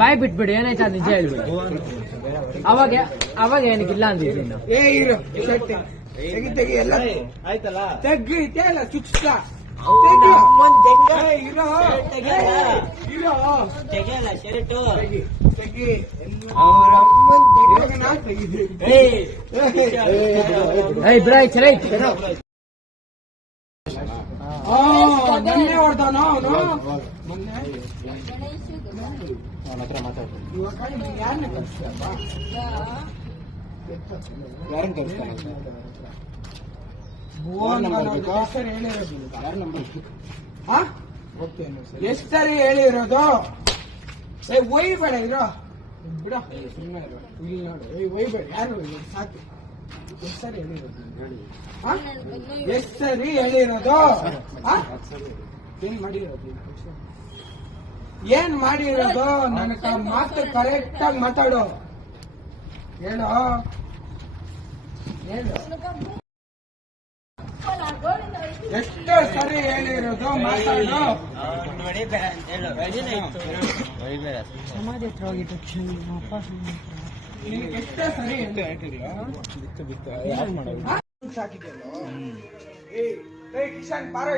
ಬಾಯ್ ಬಿಟ್ಬಿಡು, ಏನಾಯ್ತು ಅದು ನಿಜ ಹೇಳ್ಬಿಡು. ಅವಾಗ ಅವಾಗ ಏನಕ್ಕಿಲ್ಲ ಅಂದಿದ್ದೀನಿ. ತೆಗಿ ಎಲ್ಲ ಆಯ್ತಲ್ಲ, ತೆಗ್ಗಿ ಎಲ್ಲ ಚುಚ್ಕ ಮೊನ್ನೆ ಹೊಡ್ದವನ ಅವನು. ಅವನ ಹತ್ರ ಮಾತಾಡ್ತೀನಿ. ಯಾರನ್ನ ಕಳಿಸ್ತಾರಪ್ಪ, ಯಾರನ್ನ ಕಳಿಸ್ತಾರ? ಎಷ್ಟು ಸರಿ ಹೇಳಿರೋದು? ಒಯ್ಬೇಡ ಇರೋ, ಬಿಡ ಸುಮ್ಮನೆ ಇರೋ. ಇಲ್ಲಿ ನೋಡು, ಒಯ್ಬೇಡ, ಯಾರು ಸಾಕು. ಎಷ್ಟು ಸರಿ ಹೇಳಿರೋದು? ಎಷ್ಟು ಸರಿ ಹೇಳಿರೋದು? ಏನ್ ಮಾಡಿರೋದು? ಏನ್ ಮಾಡಿರೋದು? ನನಗ ಮಾತು ಕರೆಕ್ಟ್ ಆಗಿ ಮಾತಾಡು. ಹೇಳು ಹೇಳು, ಎಷ್ಟು ಸರಿ ಹೇಳಿರೋದು? ಮಾತಾಡು. ಸಮಾಧಿ ಹತ್ರ ಹೋಗಿದ್ದ ನಿನಗೆ ಎಷ್ಟೇ ಸರಿ ಬಿತ್ತು ಸಾಕಿದ್ಯಲ್ಲ. ಕಿಶನ್ ಬಾರ